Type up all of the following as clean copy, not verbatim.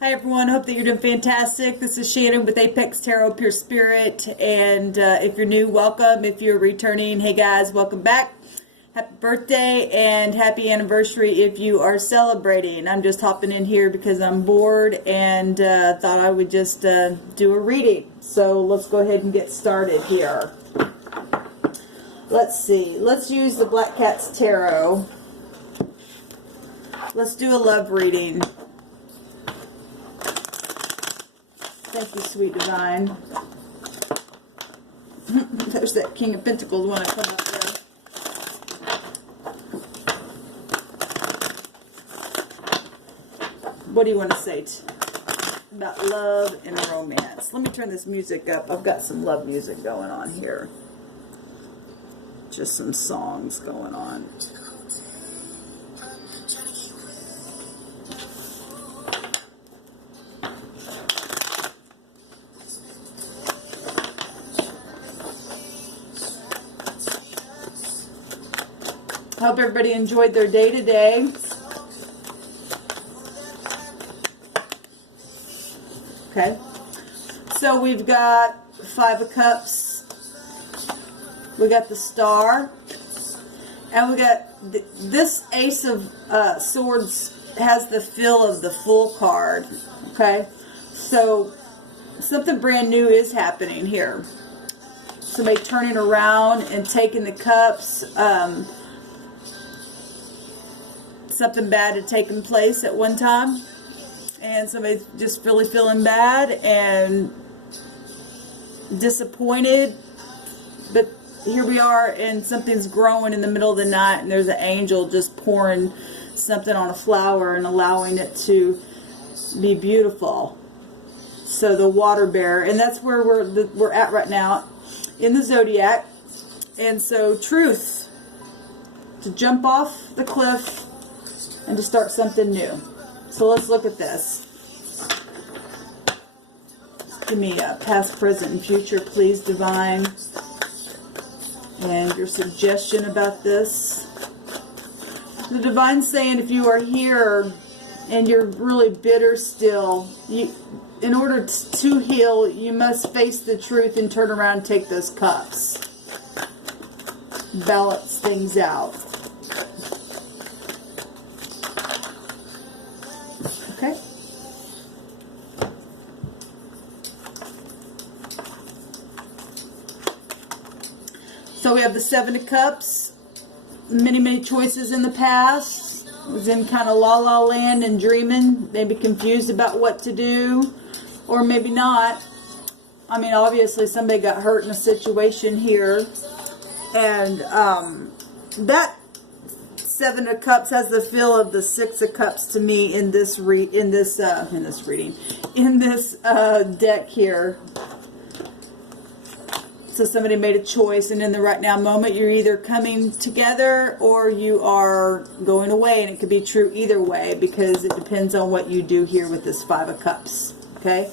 Hi everyone, hope that you're doing fantastic. This is Shannon with Apex Tarot Pure Spirit, and if you're new, welcome. If you're returning, hey guys, welcome back. Happy birthday and happy anniversary if you are celebrating. I'm just hopping in here because I'm bored and thought I would just do a reading. So let's go ahead and get started here. Let's see, let's use the Black Cat's Tarot. Let's do a love reading. Thank you, sweet divine. There's that King of Pentacles when I come up there. What do you want to say about love and romance? Let me turn this music up. I've got some love music going on here. Just some songs going on. Hope everybody enjoyed their day today. Okay. So we've got Five of Cups. We got the Star. And we got this Ace of Swords has the feel of the Fool card. Okay. So something brand new is happening here. Somebody turning around and taking the cups. Something bad had taken place at one time, and somebody's just really feeling bad and disappointed, but here we are, and something's growing in the middle of the night, and there's an angel just pouring something on a flower and allowing it to be beautiful. So the water bearer, and that's where we're at right now in the zodiac. And so truth, to jump off the cliff and to start something new. So let's look at this. Give me a past, present, and future, please, divine. And your suggestion about this. The divine's saying if you are here and you're really bitter still, in order to heal, you must face the truth and turn around and take those cups. Balance things out. Okay. So we have the Seven of Cups. Many choices in the past. Was in kind of la-la land and dreaming. Maybe confused about what to do. Or maybe not. I mean, obviously somebody got hurt in a situation here. And that Seven of Cups has the feel of the Six of Cups to me in this deck here. So somebody made a choice, and in the right now moment, you're either coming together or you are going away, and it could be true either way because it depends on what you do here with this Five of Cups. Okay,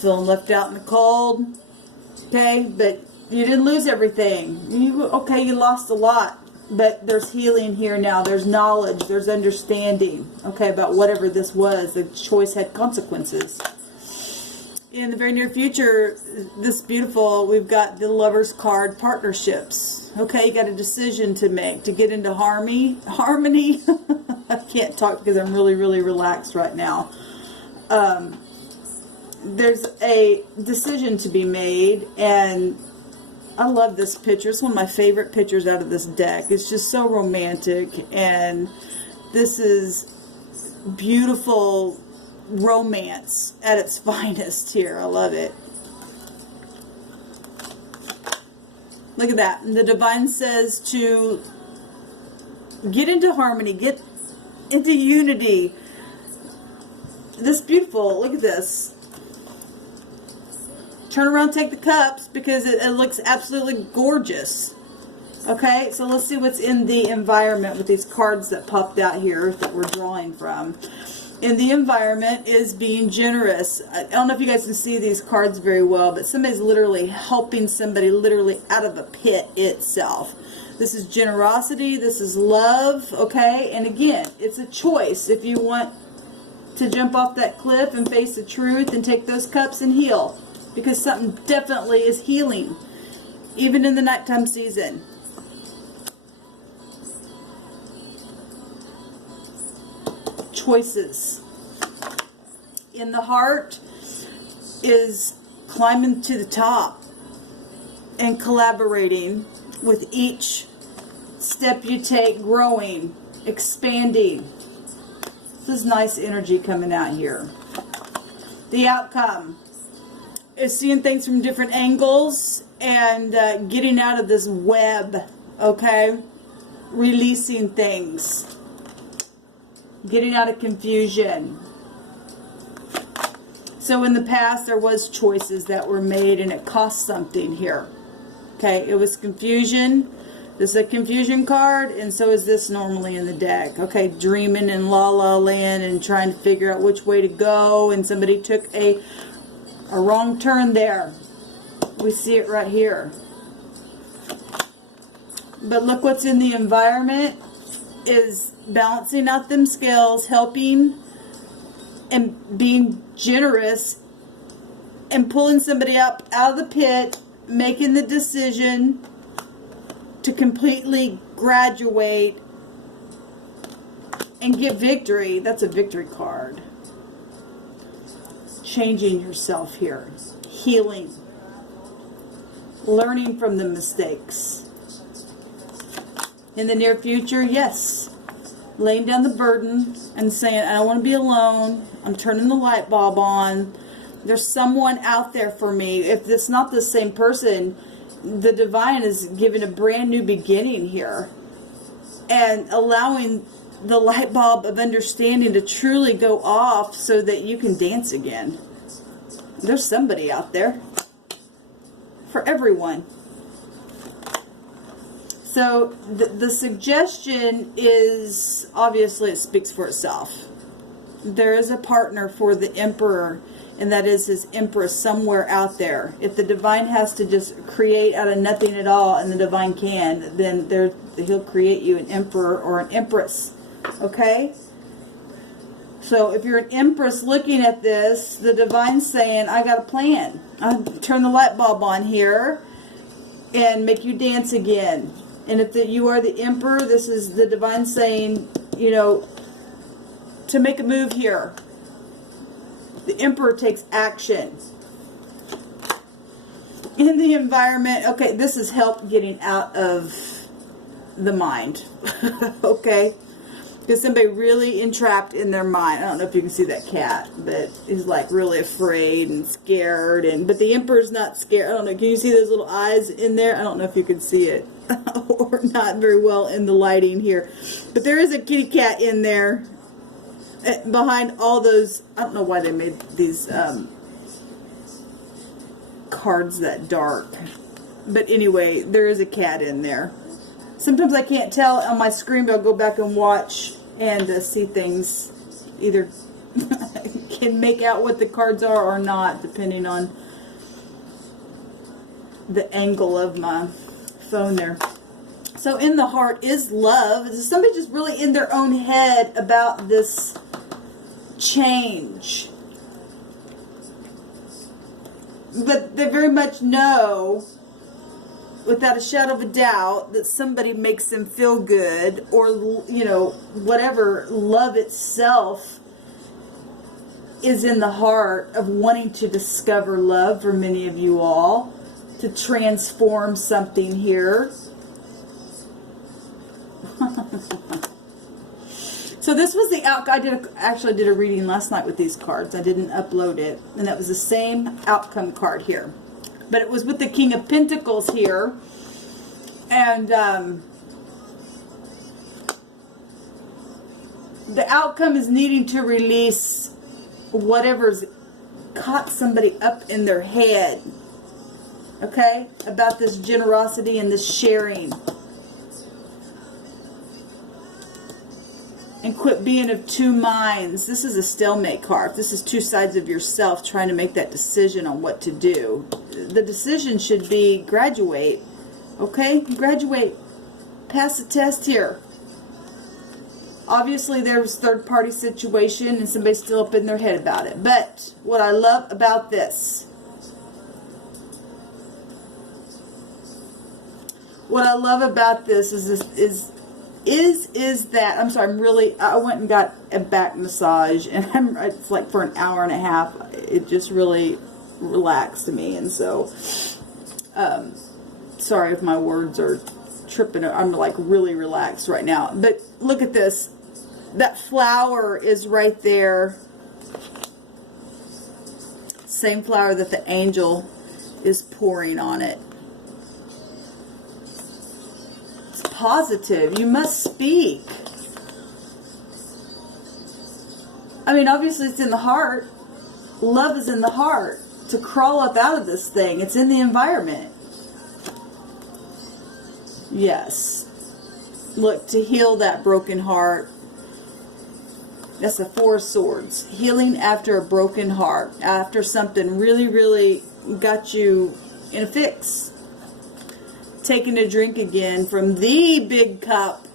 feeling left out in the cold. Okay, but you didn't lose everything. You lost a lot. But there's healing here now. There's knowledge. There's understanding. Okay, about whatever this was. The choice had consequences. In the very near future, this beautiful, we've got the Lover's card, partnerships. Okay, you got a decision to make to get into harmony. I can't talk because I'm really relaxed right now. There's a decision to be made, and I love this picture. It's one of my favorite pictures out of this deck. It's just so romantic, and this is beautiful romance at its finest here. I love it. Look at that. And the divine says to get into harmony, get into unity. This beautiful, look at this. Turn around, take the cups, because it looks absolutely gorgeous. Okay, so let's see what's in the environment with these cards that popped out here that we're drawing from. In the environment is being generous. I don't know if you guys can see these cards very well, but somebody's literally helping somebody literally out of a pit itself. This is generosity. This is love. Okay, and again, it's a choice if you want to jump off that cliff and face the truth and take those cups and heal. Because something definitely is healing, even in the nighttime season. Choices. In the heart is climbing to the top and collaborating with each step you take, growing, expanding. This is nice energy coming out here. The outcome is seeing things from different angles and getting out of this web, okay? Releasing things. Getting out of confusion. So in the past, there was choices that were made and it cost something here. Okay, it was confusion. This is a confusion card, and so is this normally in the deck. Okay, dreaming in la la land and trying to figure out which way to go, and somebody took a wrong turn there. We see it right here. But look what's in the environment is balancing out them scales, helping and being generous and pulling somebody up out of the pit, making the decision to completely graduate and get victory. That's a victory card. Changing yourself here. Healing. Learning from the mistakes. In the near future, yes. Laying down the burden and saying, I don't want to be alone. I'm turning the light bulb on. There's someone out there for me. If it's not the same person, the divine is giving a brand new beginning here. And allowing the light bulb of understanding to truly go off so that you can dance again. There's somebody out there. For everyone. So the suggestion is, obviously it speaks for itself. There is a partner for the Emperor, and that is his Empress somewhere out there. If the divine has to just create out of nothing at all, and the divine can, then he'll create you an Emperor or an Empress. Okay? So if you're an Empress looking at this, the divine's saying, I got a plan. I'll turn the light bulb on here and make you dance again. And if you are the Emperor, this is the divine saying, you know, to make a move here. The Emperor takes action. In the environment, okay, this is help getting out of the mind. Okay? Because somebody really entrapped in their mind. I don't know if you can see that cat, but is like really afraid and scared. But the Emperor's not scared. I don't know. Can you see those little eyes in there? I don't know if you can see it. Or not very well in the lighting here. But there is a kitty cat in there. Behind all those, I don't know why they made these cards that dark. But anyway, there is a cat in there. Sometimes I can't tell on my screen, but I'll go back and watch and see things. Either can make out what the cards are or not, depending on the angle of my phone there. So in the heart is love. Is somebody just really in their own head about this change? But they very much know, without a shadow of a doubt, that somebody makes them feel good, or, you know, whatever. Love itself is in the heart of wanting to discover love for many of you all, to transform something here. So this was the outcome. I actually did a reading last night with these cards. I didn't upload it, and that was the same outcome card here. But it was with the King of Pentacles here. And the outcome is needing to release whatever's caught somebody up in their head. Okay? About this generosity and this sharing. And quit being of two minds. This is a stalemate card. This is two sides of yourself trying to make that decision on what to do. The decision should be graduate. Okay? Graduate. Pass the test here. Obviously, there's third-party situation and somebody's still up in their head about it. But what I love about this, is that, I'm sorry, I went and got a back massage, and it's like for an hour and a half. It just really relaxed me, and so, sorry if my words are tripping. I'm like really relaxed right now. But look at this. That flower is right there. Same flower that the angel is pouring on it. It's positive. You must speak. I mean, obviously it's in the heart. Love is in the heart. To crawl up out of this thing, it's in the environment. Yes. Look, to heal that broken heart. That's the Four of Swords. Healing after a broken heart. After something really, really got you in a fix. Taking a drink again from the big cup.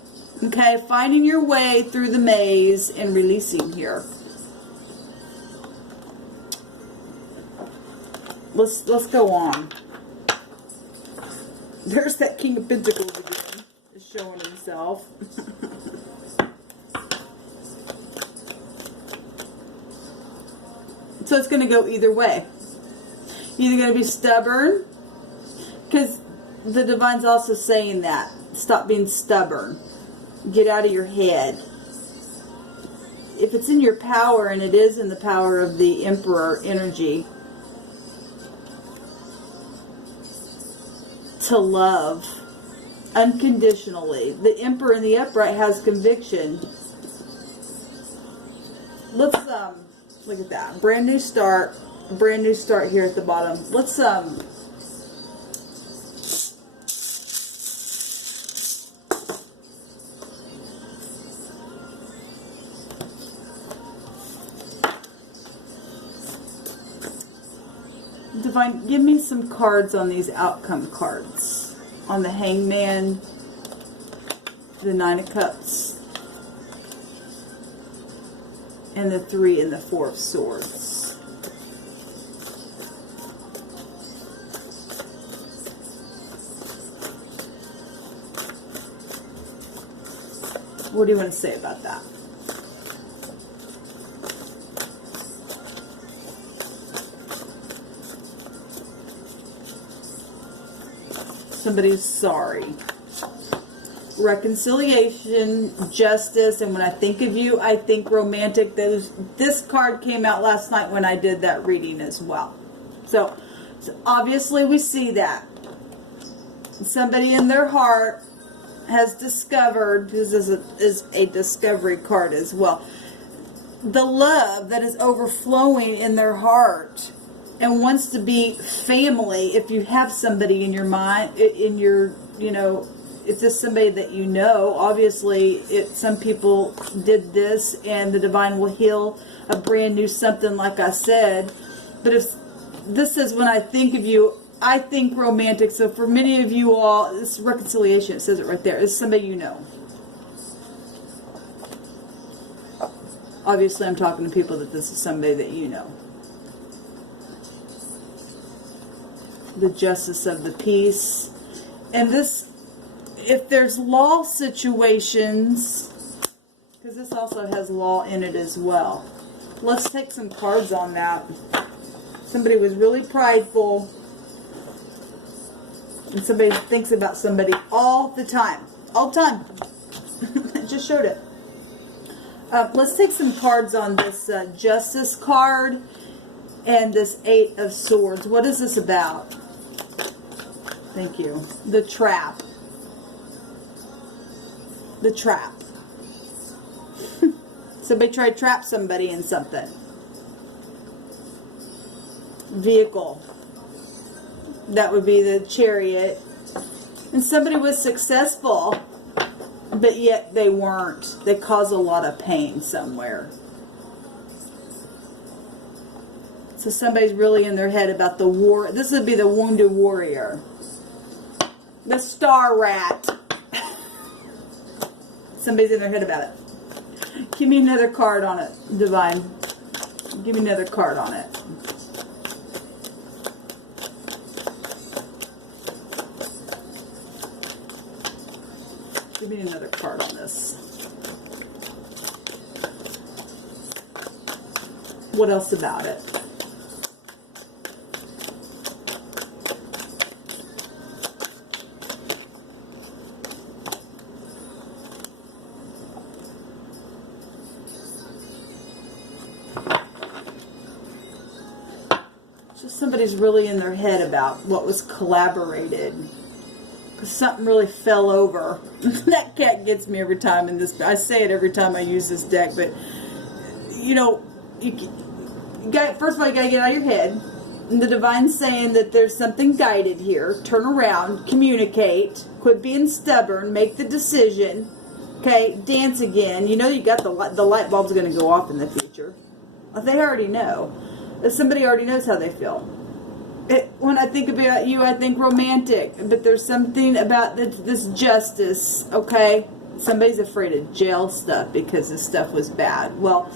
Okay, finding your way through the maze and releasing here. Let's go on. There's that King of Pentacles again. Is showing himself. So it's going to go either way. You're either going to be stubborn, because the Divine's also saying that. Stop being stubborn. Get out of your head. If it's in your power, and it is in the power of the Emperor energy, to love unconditionally. The Emperor in the upright has conviction. Let's look at that. Brand new start. Brand new start here at the bottom. Let's Divine, give me some cards on these outcome cards. On the Hangman, the Nine of Cups, and the Three and the Four of Swords. What do you want to say about that? Somebody's sorry. Reconciliation, justice, and when I think of you, I think romantic. This card came out last night when I did that reading as well. So obviously we see that. Somebody in their heart has discovered, this is a discovery card as well, the love that is overflowing in their heart and wants to be family. If you have somebody in your mind, in your, if this is somebody that you know, obviously some people did this, and the Divine will heal a brand new something, like I said. But if this is when I think of you, I think romantic. So for many of you all, this reconciliation, it says it right there, is somebody you know. Obviously I'm talking to people that this is somebody that you know. The justice of the peace. And this, if there's law situations, because this also has law in it as well. Let's take some cards on that. Somebody was really prideful, and somebody thinks about somebody all the time. All the time. I just showed it. Let's take some cards on this Justice card and this Eight of Swords. What is this about? Thank you. The Trap. The Trap. Somebody tried to trap somebody in something. Vehicle. That would be the Chariot. And somebody was successful, but yet they weren't. They caused a lot of pain somewhere. So somebody's really in their head about the war. This would be the Wounded Warrior. The Star Rat. Somebody's in their head about it. Give me another card on it, Divine. Give me another card on it. Give me another card on this. What else about it? Just somebody's really in their head about what was collaborated. Because something really fell over. That cat gets me every time in this. I say it every time I use this deck, but you know, first of all, you got to get out of your head. And the Divine's saying that there's something guided here. Turn around, communicate, quit being stubborn, make the decision. Okay, dance again. You know you got the light bulb's going to go off in the future. They already know. Somebody already knows how they feel. When I think about you, I think romantic. But there's something about this justice, okay? Somebody's afraid of jail stuff because this stuff was bad. Well,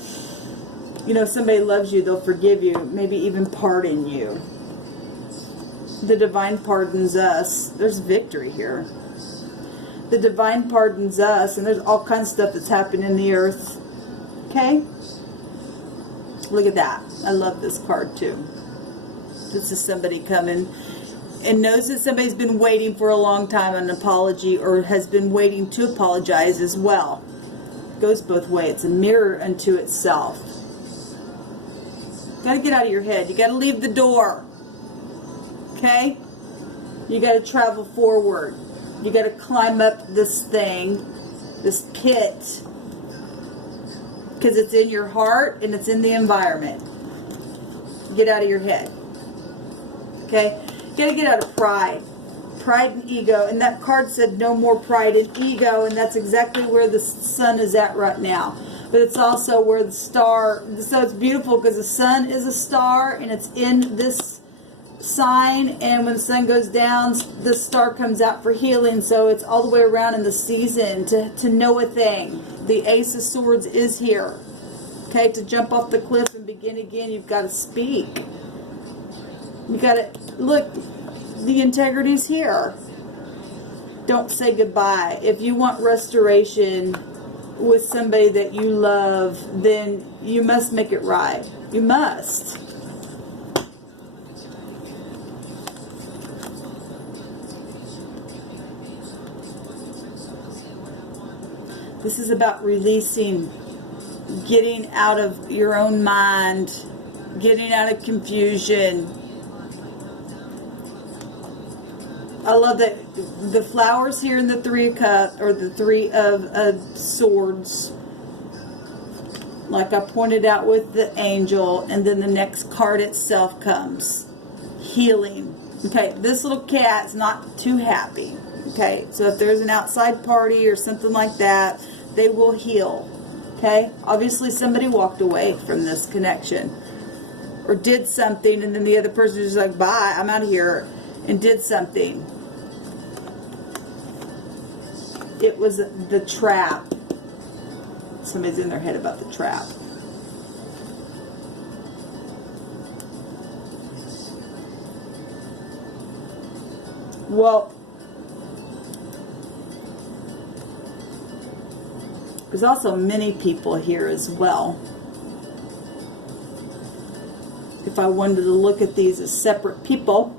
you know, if somebody loves you, they'll forgive you, maybe even pardon you. The Divine pardons us. There's victory here. The Divine pardons us, and there's all kinds of stuff that's happened in the earth. Okay? Look at that. I love this card too. This is somebody coming and knows that somebody's been waiting for a long time on an apology or has been waiting to apologize as well. It goes both ways. It's a mirror unto itself. You got to get out of your head. You got to leave the door. Okay? You got to travel forward. You got to climb up this thing, this pit. Because it's in your heart and it's in the environment. Get out of your head. Okay? You got to get out of pride. Pride and ego. And that card said no more pride and ego. And that's exactly where the sun is at right now. But it's also where the star... So it's beautiful because the sun is a star and it's in this sign. And when the sun goes down, the star comes out for healing. So it's all the way around in the season to know a thing. The Ace of Swords is here. Okay, to jump off the cliff and begin again, you've got to speak. You got to, look, the integrity's here. Don't say goodbye. If you want restoration with somebody that you love, then you must make it right. You must. This is about releasing, getting out of your own mind, getting out of confusion. I love that the flowers here in the Three of Cups, or the Three of Swords, like I pointed out with the angel, and then the next card itself comes. Healing. Okay, this little cat's not too happy. Okay, so if there's an outside party or something like that, they will heal. Okay, obviously somebody walked away from this connection or did something, and then the other person is like, bye, I'm out of here, and did something. It was the trap. Somebody's in their head about the trap. Well, there's also many people here as well. If I wanted to look at these as separate people,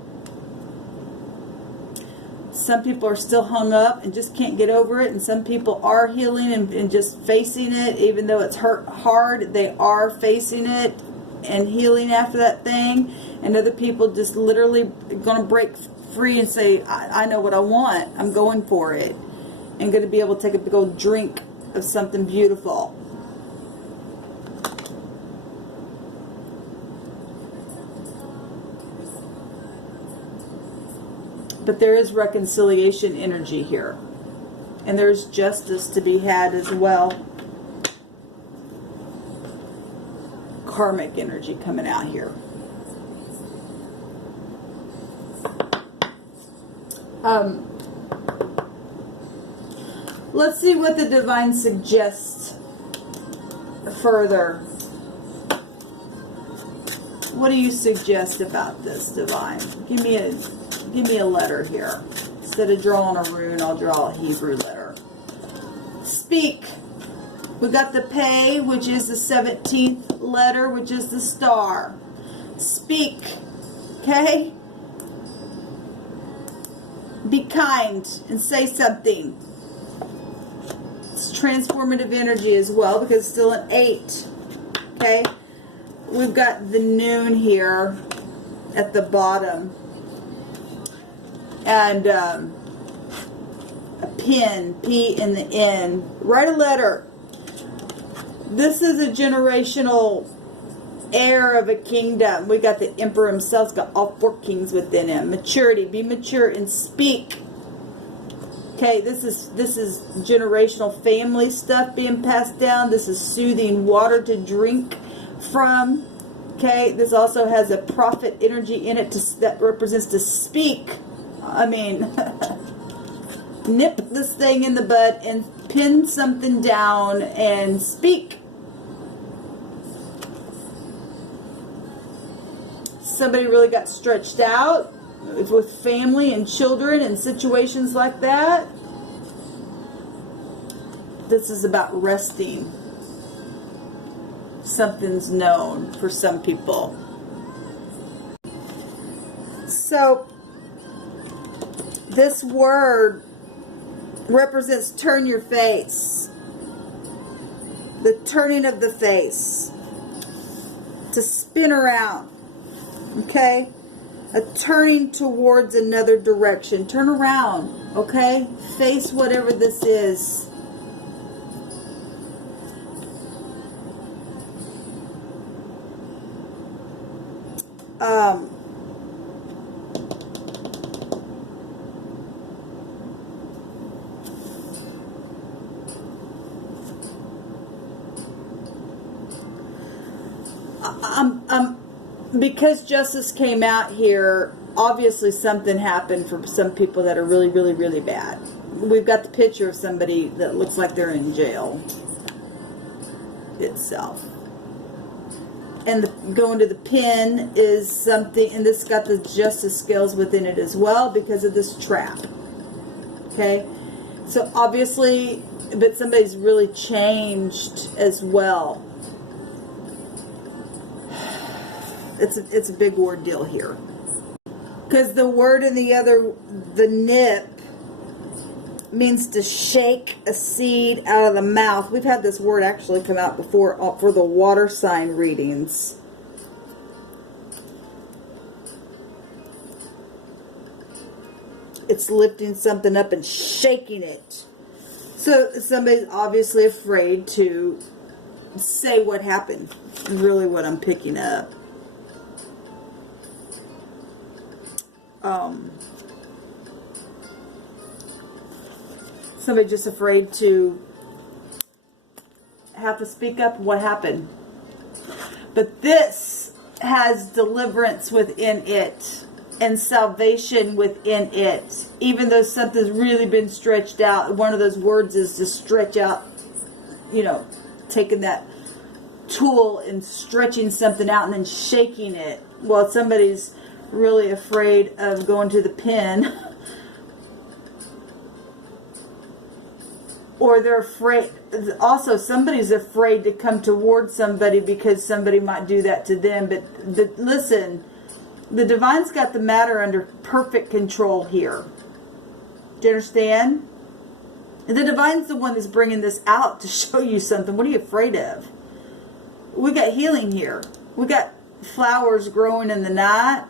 some people are still hung up and just can't get over it, and some people are healing and just facing it, even though it's hurt hard, they are facing it and healing after that thing. And other people just literally going to break free and say, I know what I want, I'm going for it, and going to be able to take a big old drink of something beautiful. But there is reconciliation energy here, and there's justice to be had as well. Karmic energy coming out here. Let's see what the Divine suggests further. What do you suggest about this, Divine? Give me a letter here. Instead of drawing a rune, I'll draw a Hebrew letter. Speak. We got the Pei, which is the 17th letter, which is the star. Speak. Okay? Be kind and say something. It's transformative energy as well because it's still an 8. Okay? We've got the noon here at the bottom. And a pin, P in the N. Write a letter. This is a generational heir of a kingdom. We got the emperor himself. He's got all 4 kings within him. Maturity. Be mature and speak. Okay, this is generational family stuff being passed down. This is soothing water to drink from. Okay, this also has a prophet energy in it that represents to speak. I mean, nip this thing in the bud and pin something down and speak. Somebody really got stretched out with family and children and situations like that. This is about resting. Something's known for some people. So, this word represents turn your face. The turning of the face. To spin around. Okay? A turning towards another direction. Turn around. Okay? Face whatever this is. Because justice came out here, obviously something happened for some people that are really, really, really bad. We've got the picture of somebody that looks like they're in jail itself. And going to the pin is something, and this got the justice scales within it as well because of this trap. Okay? So obviously, but somebody's really changed as well. It's a big ordeal here. Because the word in the nip, means to shake a seed out of the mouth. We've had this word actually come out before for the water sign readings. It's lifting something up and shaking it. So somebody's obviously afraid to say what happened. Really what I'm picking up. Somebody just afraid to have to speak up what happened. But this has deliverance within it and salvation within it. Even though something's really been stretched out, one of those words is to stretch out, you know, taking that tool and stretching something out and then shaking it. Well, somebody's really afraid of going to the pen. Or they're afraid, also somebody's afraid to come towards somebody because somebody might do that to them. But listen, the divine's got the matter under perfect control here. Do you understand? And the divine's the one that's bringing this out to show you something. What are you afraid of? We got healing here. We got flowers growing in the night.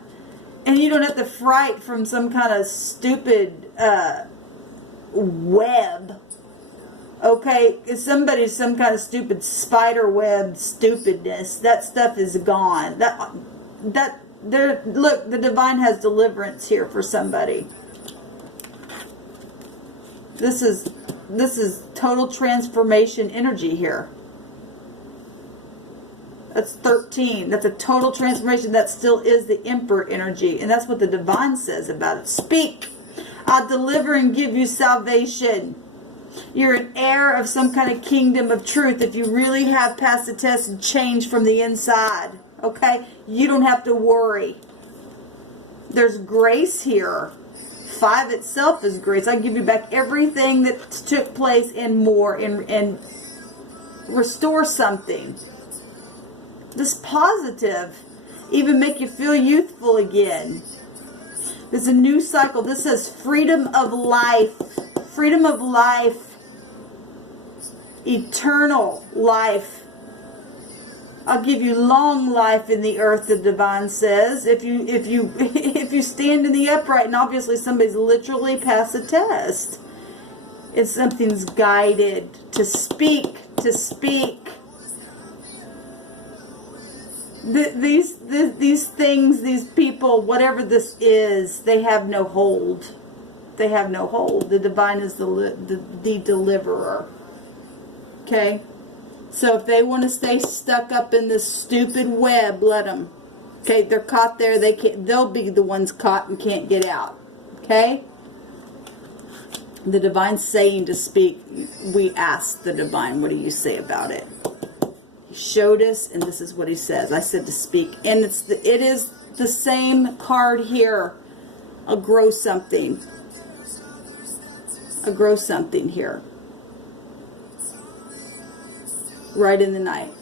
And you don't have to fright from some kind of stupid web. Okay, if somebody's some kind of stupid spider web stupidness, that stuff is gone. Look, the divine has deliverance here for somebody. This is total transformation energy here. That's 13. That's a total transformation. That still is the emperor energy, and that's what the divine says about it. Speak. I'll deliver and give you salvation. You're an heir of some kind of kingdom of truth if you really have passed the test and changed from the inside. Okay? You don't have to worry. There's grace here. 5 itself is grace. I give you back everything that took place and more, and restore something. This positive. Even make you feel youthful again. There's a new cycle. This says freedom of life. Freedom of life. Eternal life. I'll give you long life in the earth, the divine says. If you stand in the upright, and obviously somebody's literally passed a test. If something's guided to speak. These things, these people, whatever this is, they have no hold. They have no hold. The divine is the deliverer. Okay? So if they want to stay stuck up in this stupid web, let them. Okay? They're caught there. They'll be the ones caught and can't get out. Okay? The divine's saying to speak. We asked the divine, what do you say about it? He showed us, and this is what he says. I said to speak. And it is the same card here. I'll grow something. I'll grow something here. Right in the night.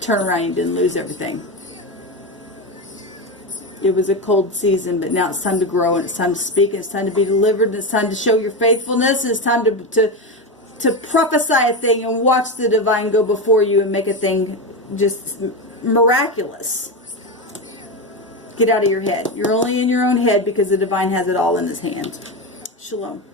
Turn around, you didn't lose everything. It was a cold season, but now it's time to grow, and it's time to speak, and it's time to be delivered, and it's time to show your faithfulness, and it's time to prophesy a thing and watch the divine go before you and make a thing just miraculous. Get out of your head. You're only in your own head because the divine has it all in his hands. Shalom.